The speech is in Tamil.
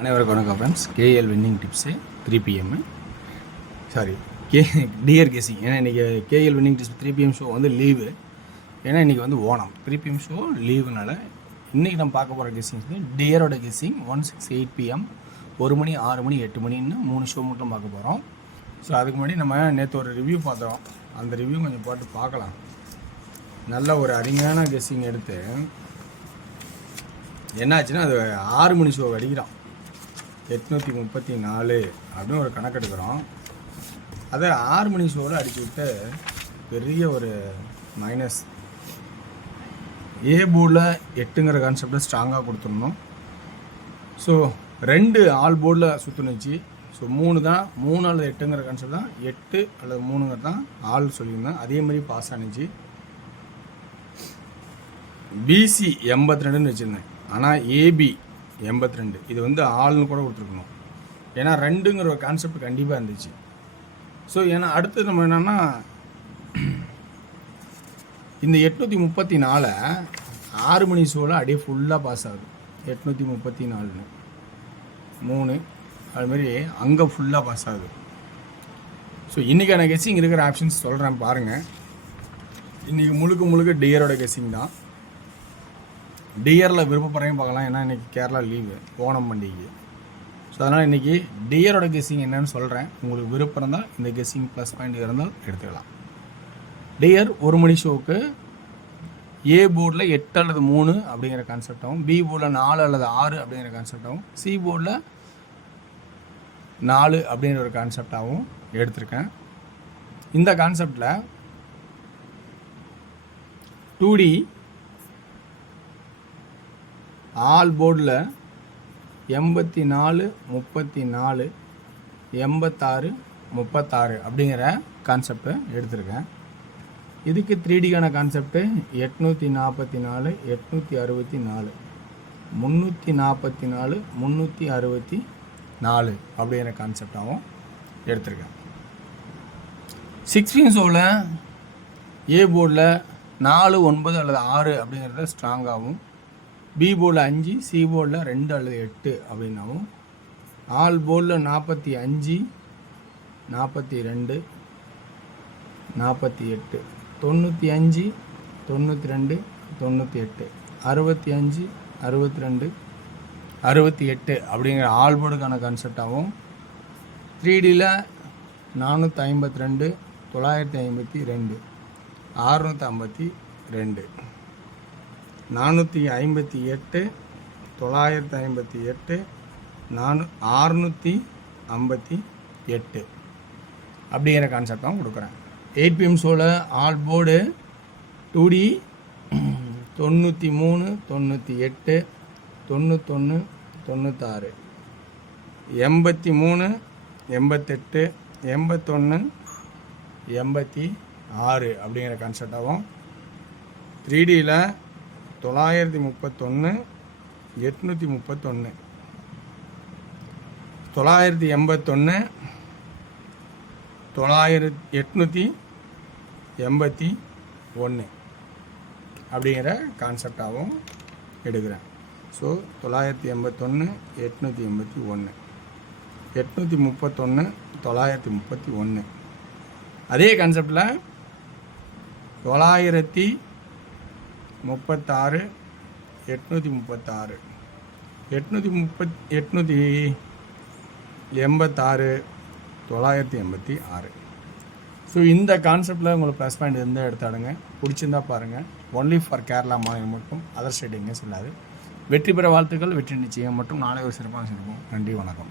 அனைவருக்கும் வணக்கம் friends. KL winning tips 3 PM dear guessing. ஏன்னா இன்றைக்கி KL winning tips 3 PM show வந்து லீவு. ஏன்னா இன்றைக்கி வந்து ஓணம் 3 PM ஷோ லீவுனால இன்றைக்கி நம்ம பார்க்க போகிற கெஸிங் வந்து டியரோட கெஸிங் 1, 6, 8 PM 1 மணி 6 மணி 8 மணின்னு 3 ஷோ மட்டும் பார்க்க போகிறோம். ஸோ அதுக்கு முன்னாடி நம்ம நேற்று ஒரு ரிவ்யூ பார்த்தோம். அந்த ரிவ்யூ கொஞ்சம் போட்டு பார்க்கலாம். நல்ல ஒரு அருமையான கெஸிங் எடுத்து என்னாச்சுன்னா அது 6 மணி ஷோ அடிக்கிறோம். 834 அப்படின்னு ஒரு கணக்கு எடுக்கிறோம். அதை 6 மணி ஷோவில் அடிச்சு விட்டு பெரிய ஒரு மைனஸ். ஏ போர்டில் 8ங்கிற கான்செப்டை ஸ்ட்ராங்காக கொடுத்துடணும். ஸோ 2 ஆல் போர்டில் சுற்றுனுச்சு. ஸோ 3 தான், 3 அல்லது 8ங்கிற கான்செப்ட் தான், 8 அல்லது 3ங்கிற தான் ஆள் சொல்லியிருந்தேன். அதே மாதிரி பாஸ் ஆனிச்சு. பிசி 82ன்னு வச்சுருந்தேன். ஆனால் ஏபி 82 இது வந்து ஆள்னு கூட கொடுத்துருக்கணும். ஏன்னா 2ங்கிற ஒரு கான்செப்ட் கண்டிப்பாக இருந்துச்சு. ஸோ ஏன்னா அடுத்து நம்ம என்னென்னா இந்த 834 6 மணி ஷோவில் அப்படியே ஃபுல்லாக பாஸ் ஆகுது. 834 3 அதுமாரி அங்கே ஃபுல்லாக பாஸ் ஆகுது. ஸோ இன்றைக்கான கெஸ்ஸிங் இருக்கிற ஆப்ஷன்ஸ் சொல்கிறேன் பாருங்கள். இன்றைக்கி முழுக்க டியரோட கெஸ்ஸிங் தான். டியரில் விருப்பப்படுறதையும் பார்க்கலாம். ஏன்னா இன்றைக்கி கேரளா லீவு, ஓணம் பண்டிகை. ஸோ அதனால் இன்றைக்கி டியரோட கெஸ்ஸிங் என்னன்னு சொல்கிறேன். உங்களுக்கு விருப்பம் தான் இந்த கெஸ்ஸிங் ப்ளஸ் பாயிண்ட் இருந்தால் எடுத்துக்கலாம். டியர் 1 மணி ஷோவுக்கு ஏ போர்டில் 8 அல்லது 3 அப்படிங்கிற கான்செப்டாகவும், பி போர்டில் 4 அல்லது 6 அப்படிங்கிற கான்செப்டாகவும், சி போர்டில் 4 அப்படிங்கிற ஒரு கான்செப்டாகவும் எடுத்திருக்கேன். இந்த கான்செப்டில் 2D ஆல் போர்டில் 84, 34, 86, 36 அப்படிங்கிற கான்செப்டை எடுத்திருக்கேன். இதுக்கு 3Dக்கான கான்செப்டு 844, 864, 344, 364 அப்படிங்கிற கான்செப்டாகவும் எடுத்திருக்கேன். 6 ஷோவில் ஏ போர்டில் 4, 9 அல்லது 6 அப்படிங்கிறத ஸ்ட்ராங்காகவும், பி போர்டில் 5, சி போர்டில் 2 அல்லது 8 அப்படின்னாவும், ஆல் போர்டில் 45, 42, 48, 95, 92, 98, 65, 62, 68 அப்படிங்கிற ஆல் போர்டுக்கான கான்செப்டாகவும், 3Dயில் 452, 952, 652, 458, 958, 658 அப்படிங்கிற கான்செப்டாகவும் கொடுக்குறேன். 8 PM ஷோவில் ஆல் போர்டு 2D 93, 98, 91, 96, 83, 88, 81, 86 அப்படிங்கிற கான்செப்டாகவும், 3Dயில் 931, 831, 981, 881 அப்படிங்கிற கான்செப்டாகவும் எடுக்கிறேன். ஸோ 981, 881, 831, 931 அதே கான்செப்டில் 936, 836, 886, 986. ஸோ இந்த கான்செப்டில் உங்களுக்கு ப்ளஸ் பாயிண்ட் இருந்தால் எடுத்தாடுங்க. பிடிச்சிருந்தா பாருங்கள். ஒன்லி ஃபார் கேரளா மாநிலம் மட்டும், அதர் ஸ்டேட் எங்கேயும் சொல்லாது. வெற்றி பெற வாழ்த்துக்கள். வெற்றி நிச்சயம் மற்றும் நாளை ஒரு சிறப்பாக இருக்கும். நன்றி, வணக்கம்.